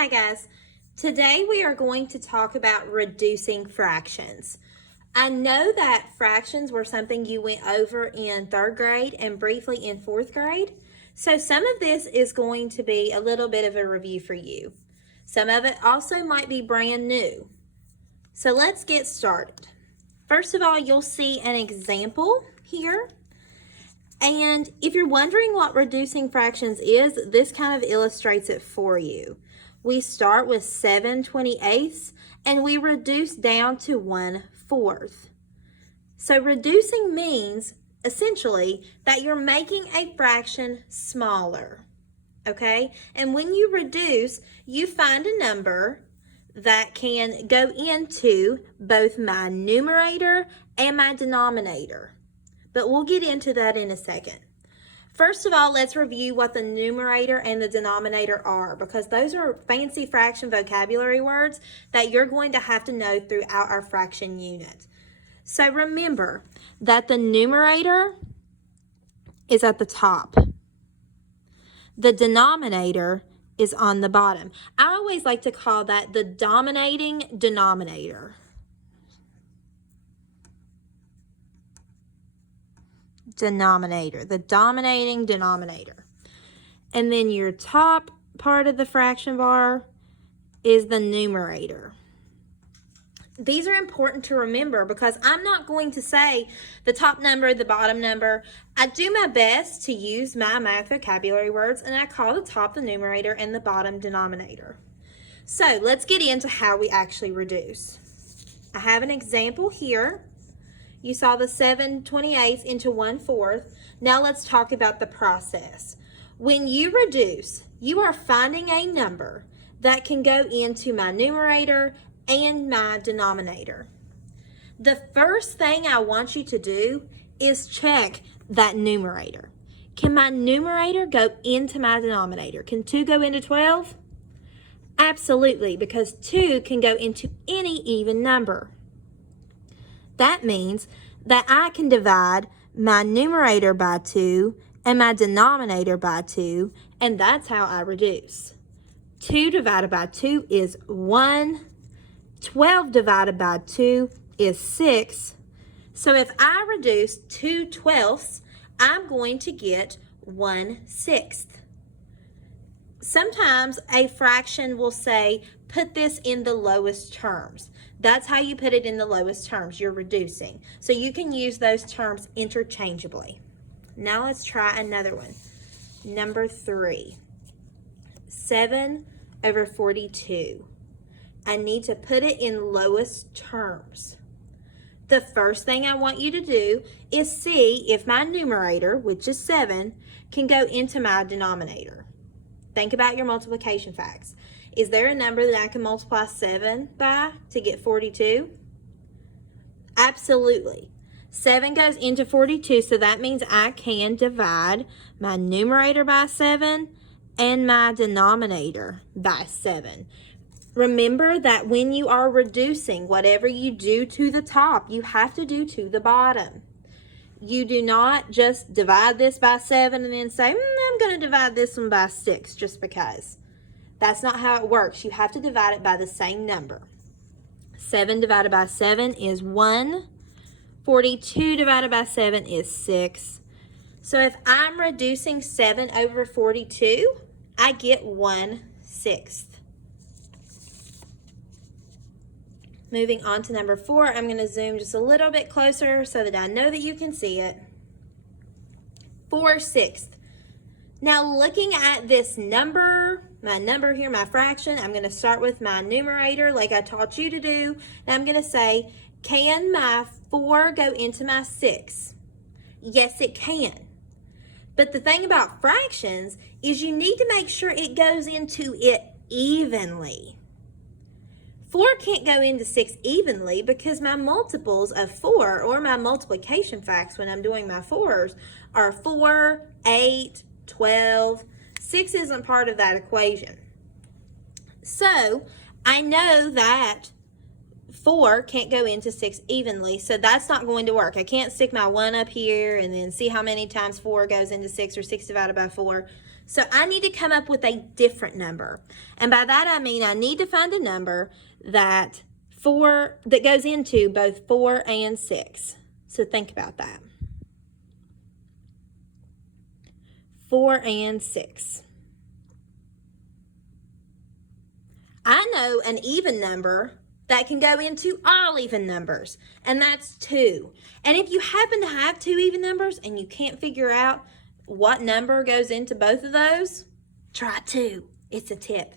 Hi guys, today we are going to talk about reducing fractions. I know that fractions were something you went over in 3rd grade and briefly in 4th grade. So some of this is going to be a little bit of a review for you. Some of it also might be brand new. So let's get started. First of all, you'll see an example here. And if you're wondering what reducing fractions is, this kind of illustrates it for you. We start with 7/28 and we reduce down to 1/4. So reducing means essentially that you're making a fraction smaller, okay? And when you reduce, you find a number that can go into both my numerator and my denominator. But we'll get into that in a second. First of all, let's review what the numerator and the denominator are, because those are fancy fraction vocabulary words that you're going to have to know throughout our fraction unit. So remember that the numerator is at the top. The denominator is on the bottom. I always like to call that the dominating denominator. The dominating denominator. And then your top part of the fraction bar is the numerator. These are important to remember because I'm not going to say the top number, the bottom number. I do my best to use my math vocabulary words, and I call the top the numerator and the bottom denominator. So let's get into how we actually reduce. I have an example here. You saw the 7/28 into 1/4. Now let's talk about the process. When you reduce, you are finding a number that can go into my numerator and my denominator. The first thing I want you to do is check that numerator. Can my numerator go into my denominator? Can 2 go into 12? Absolutely, because 2 can go into any even number. That means that I can divide my numerator by 2 and my denominator by 2, and that's how I reduce. 2 divided by 2 is 1. 12 divided by 2 is 6. So if I reduce 2/12, I'm going to get 1/6. Sometimes a fraction will say, put this in the lowest terms. That's how you put it in the lowest terms. You're reducing. So you can use those terms interchangeably. Now let's try another one. Number 3. 7/42. I need to put it in lowest terms. The first thing I want you to do is see if my numerator, which is 7, can go into my denominator. Think about your multiplication facts. Is there a number that I can multiply 7 by to get 42? Absolutely. 7 goes into 42, so that means I can divide my numerator by 7 and my denominator by 7. Remember that when you are reducing, whatever you do to the top, you have to do to the bottom. You do not just divide this by 7 and then say, I'm going to divide this one by 6 just because. That's not how it works. You have to divide it by the same number. 7 divided by 7 is 1. 42 divided by 7 is 6. So if I'm reducing 7/42, I get 1/6. Moving on to number 4, I'm going to zoom just a little bit closer so that I know that you can see it. 4/6. Now looking at this number, my number here, my fraction, I'm going to start with my numerator like I taught you to do. And I'm going to say, can my 4 go into my 6? Yes, it can. But the thing about fractions is you need to make sure it goes into it evenly. 4 can't go into 6 evenly because my multiples of 4, or my multiplication facts when I'm doing my 4s, are 4, 8, 12. 6 isn't part of that equation. So I know that 4 can't go into 6 evenly, so that's not going to work. I can't stick my 1 up here and then see how many times 4 goes into 6, or 6 divided by 4. So I need to come up with a different number. And by that I mean I need to find a number that goes into both 4 and 6. So think about that. 4 and 6. I know an even number that can go into all even numbers, and that's 2. And if you happen to have 2 even numbers and you can't figure out what number goes into both of those, try 2. It's a tip.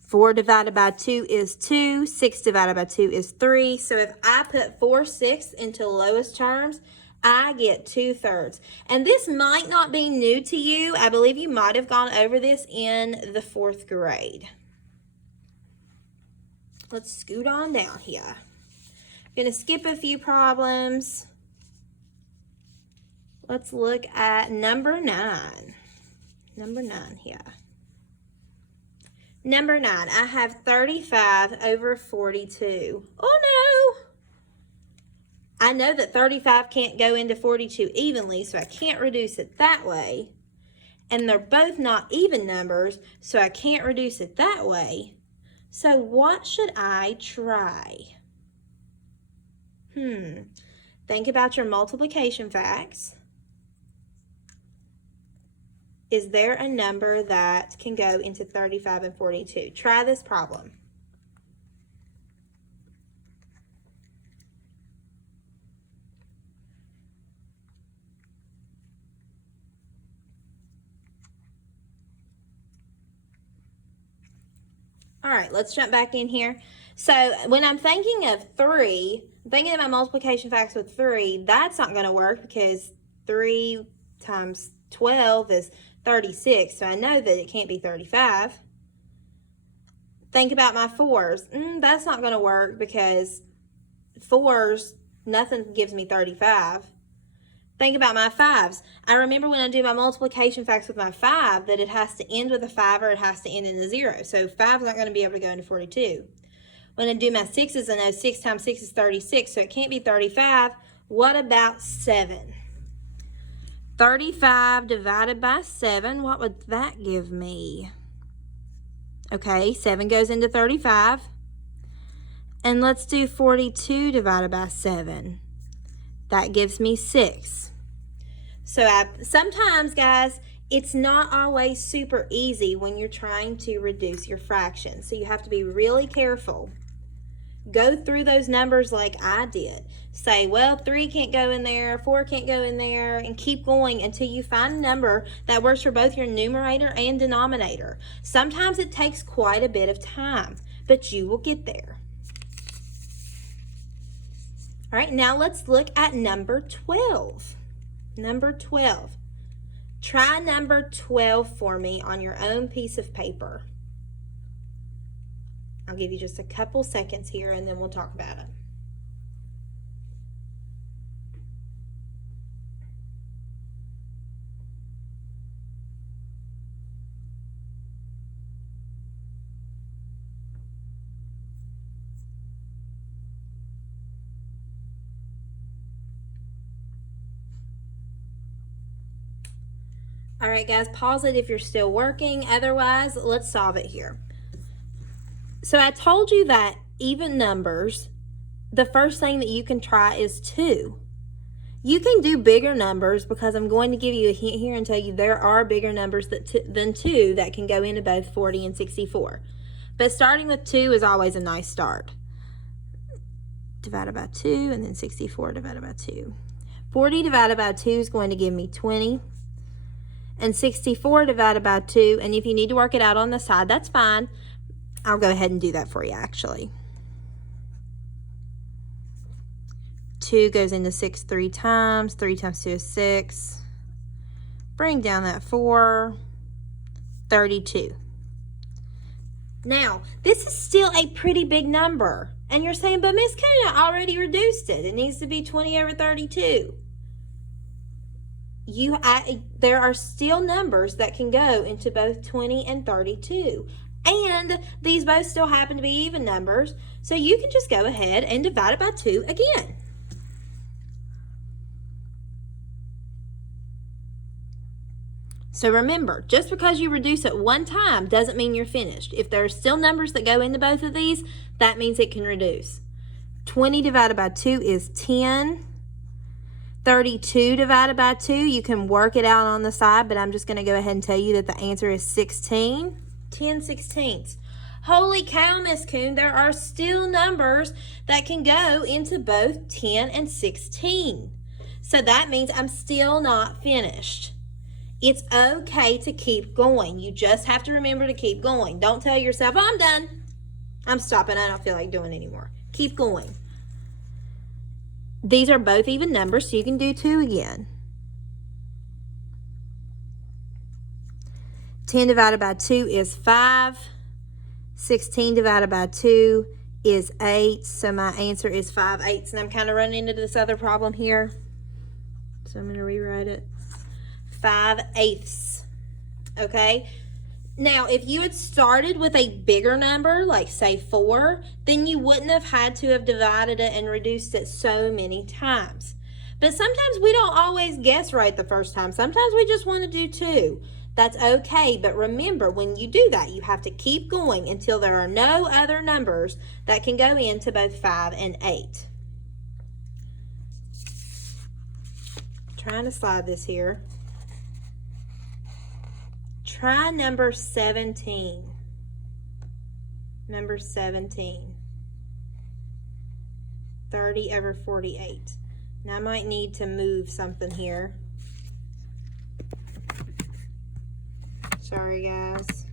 Four divided by 2 is 2. 6 divided by 2 is 3. So if I put 4/6 into lowest terms, I get 2/3. And this might not be new to you. I believe you might have gone over this in the 4th grade. Let's scoot on down here. I'm going to skip a few problems. Let's look at number 9. Number 9 here. Number 9, I have 35 over 42. Oh no! I know that 35 can't go into 42 evenly, so I can't reduce it that way. And they're both not even numbers, so I can't reduce it that way. So what should I try? Think about your multiplication facts. Is there a number that can go into 35 and 42? Try this problem. All right, let's jump back in here. So when I'm thinking of 3, thinking of my multiplication facts with 3, that's not going to work because 3 times 12 is 36, so I know that it can't be 35. Think about my 4s. That's not going to work because 4s, nothing gives me 35. Think about my 5s. I remember when I do my multiplication facts with my 5 that it has to end with a 5 or it has to end in a 0. So 5 is not going to be able to go into 42. When I do my 6s, I know 6 times 6 is 36, so it can't be 35. What about 7? 35 divided by 7, what would that give me? Okay, 7 goes into 35. And let's do 42 divided by 7. That gives me 6. So sometimes, guys, it's not always super easy when you're trying to reduce your fraction. So you have to be really careful. Go through those numbers like I did. Say, well, 3 can't go in there, 4 can't go in there, and keep going until you find a number that works for both your numerator and denominator. Sometimes it takes quite a bit of time, but you will get there. All right, now let's look at number 12. Number 12. Try number 12 for me on your own piece of paper. I'll give you just a couple seconds here and then we'll talk about it. All right, guys, pause it if you're still working. Otherwise, let's solve it here. So I told you that even numbers, the first thing that you can try is 2. You can do bigger numbers because I'm going to give you a hint here and tell you there are bigger numbers than 2 that can go into both 40 and 64. But starting with 2 is always a nice start. Divided by 2 and then 64 divided by 2. 40 divided by 2 is going to give me 20. And 64 divided by 2, and if you need to work it out on the side, that's fine. I'll go ahead and do that for you, actually. 2 goes into 6 3 times. 3 times 2 is 6. Bring down that 4. 32. Now, this is still a pretty big number. And you're saying, but Miss Kuna already reduced it. It needs to be 20 over 32. There are still numbers that can go into both 20 and 32. And these both still happen to be even numbers. So you can just go ahead and divide it by 2 again. So remember, just because you reduce it one time doesn't mean you're finished. If there are still numbers that go into both of these, that means it can reduce. 20 divided by 2 is 10. 32 divided by 2, you can work it out on the side, but I'm just going to go ahead and tell you that the answer is 16. 10/16. Holy cow, Miss Coon, there are still numbers that can go into both 10 and 16. So that means I'm still not finished. It's okay to keep going. You just have to remember to keep going. Don't tell yourself, oh, I'm done. I'm stopping. I don't feel like doing anymore. Keep going. These are both even numbers, so you can do 2 again. 10 divided by 2 is 5. 16 divided by 2 is 8. So my answer is 5/8. And I'm kind of running into this other problem here. So I'm going to rewrite it. 5/8. Okay? Now, if you had started with a bigger number, like say 4, then you wouldn't have had to have divided it and reduced it so many times. But sometimes we don't always guess right the first time. Sometimes we just want to do 2. That's okay, but remember, when you do that, you have to keep going until there are no other numbers that can go into both 5 and 8. Trying to slide this here. Try number 17. Number 17. 30 over 48. Now I might need to move something here. Sorry, guys.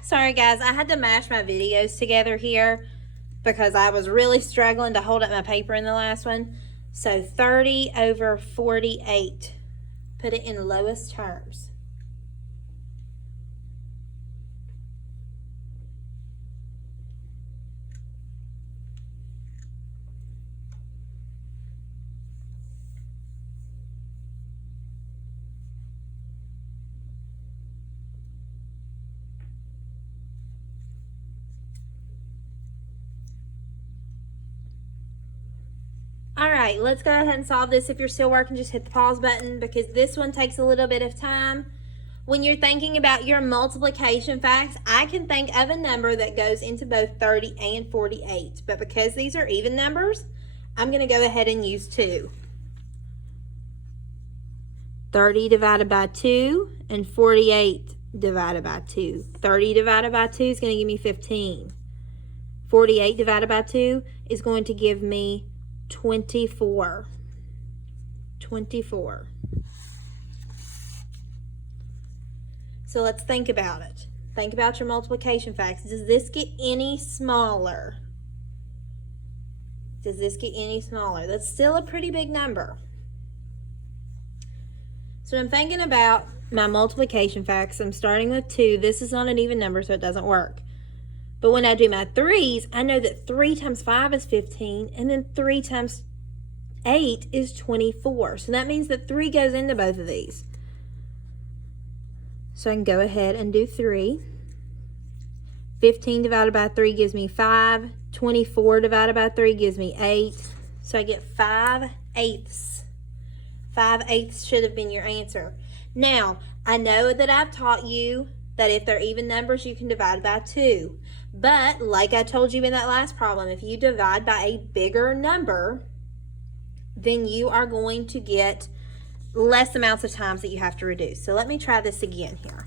Sorry, guys. I had to mash my videos together here because I was really struggling to hold up my paper in the last one. So 30 over 48. Put it in lowest terms. All right, let's go ahead and solve this. If you're still working, just hit the pause button because this one takes a little bit of time. When you're thinking about your multiplication facts, I can think of a number that goes into both 30 and 48. But because these are even numbers, I'm going to go ahead and use 2. 30 divided by 2 and 48 divided by 2. 30 divided by 2 is going to give me 15. 48 divided by 2 is going to give me 24. 24. So let's think about it. Think about your multiplication facts. Does this get any smaller? Does this get any smaller? That's still a pretty big number. So I'm thinking about my multiplication facts. I'm starting with 2. This is not an even number, so it doesn't work. But when I do my 3s, I know that 3 times 5 is 15, and then 3 times 8 is 24. So that means that 3 goes into both of these. So I can go ahead and do 3. 15 divided by 3 gives me 5. 24 divided by 3 gives me 8. So I get 5/8. 5/8 should have been your answer. Now, I know that I've taught you that if they're even numbers, you can divide by 2. But like I told you in that last problem, if you divide by a bigger number, then you are going to get less amounts of times that you have to reduce. So let me try this again here.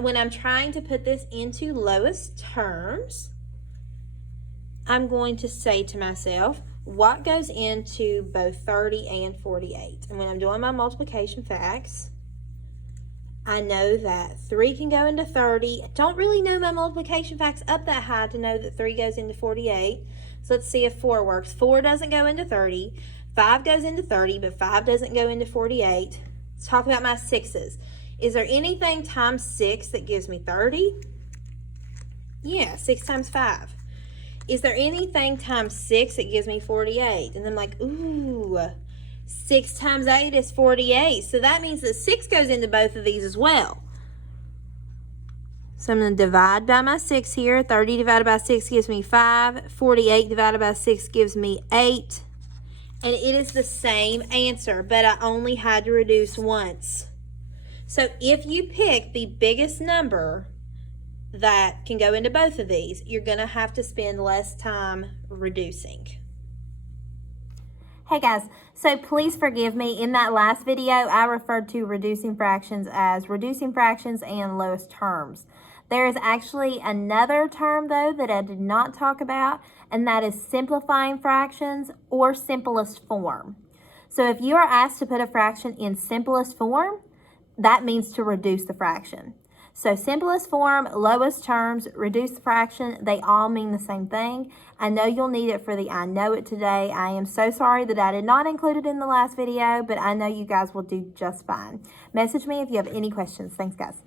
When I'm trying to put this into lowest terms, I'm going to say to myself, what goes into both 30 and 48? And when I'm doing my multiplication facts, I know that 3 can go into 30. I don't really know my multiplication facts up that high to know that 3 goes into 48. So let's see if 4 works. 4 doesn't go into 30. 5 goes into 30, but 5 doesn't go into 48. Let's talk about my 6s. Is there anything times 6 that gives me 30? Yeah, 6 times 5. Is there anything times 6 that gives me 48? And I'm like, ooh, 6 times 8 is 48. So that means that 6 goes into both of these as well. So I'm going to divide by my 6 here. 30 divided by 6 gives me 5. 48 divided by 6 gives me 8. And it is the same answer, but I only had to reduce once. So if you pick the biggest number that can go into both of these, you're going to have to spend less time reducing. Hey guys, so please forgive me. In that last video, I referred to reducing fractions as reducing fractions and lowest terms. There is actually another term, though, that I did not talk about, and that is simplifying fractions or simplest form. So if you are asked to put a fraction in simplest form, that means to reduce the fraction. So simplest form, lowest terms, reduced fraction, they all mean the same thing. I know you'll need it for the I know it today. I am so sorry that I did not include it in the last video, but I know you guys will do just fine. Message me if you have any questions. Thanks, guys.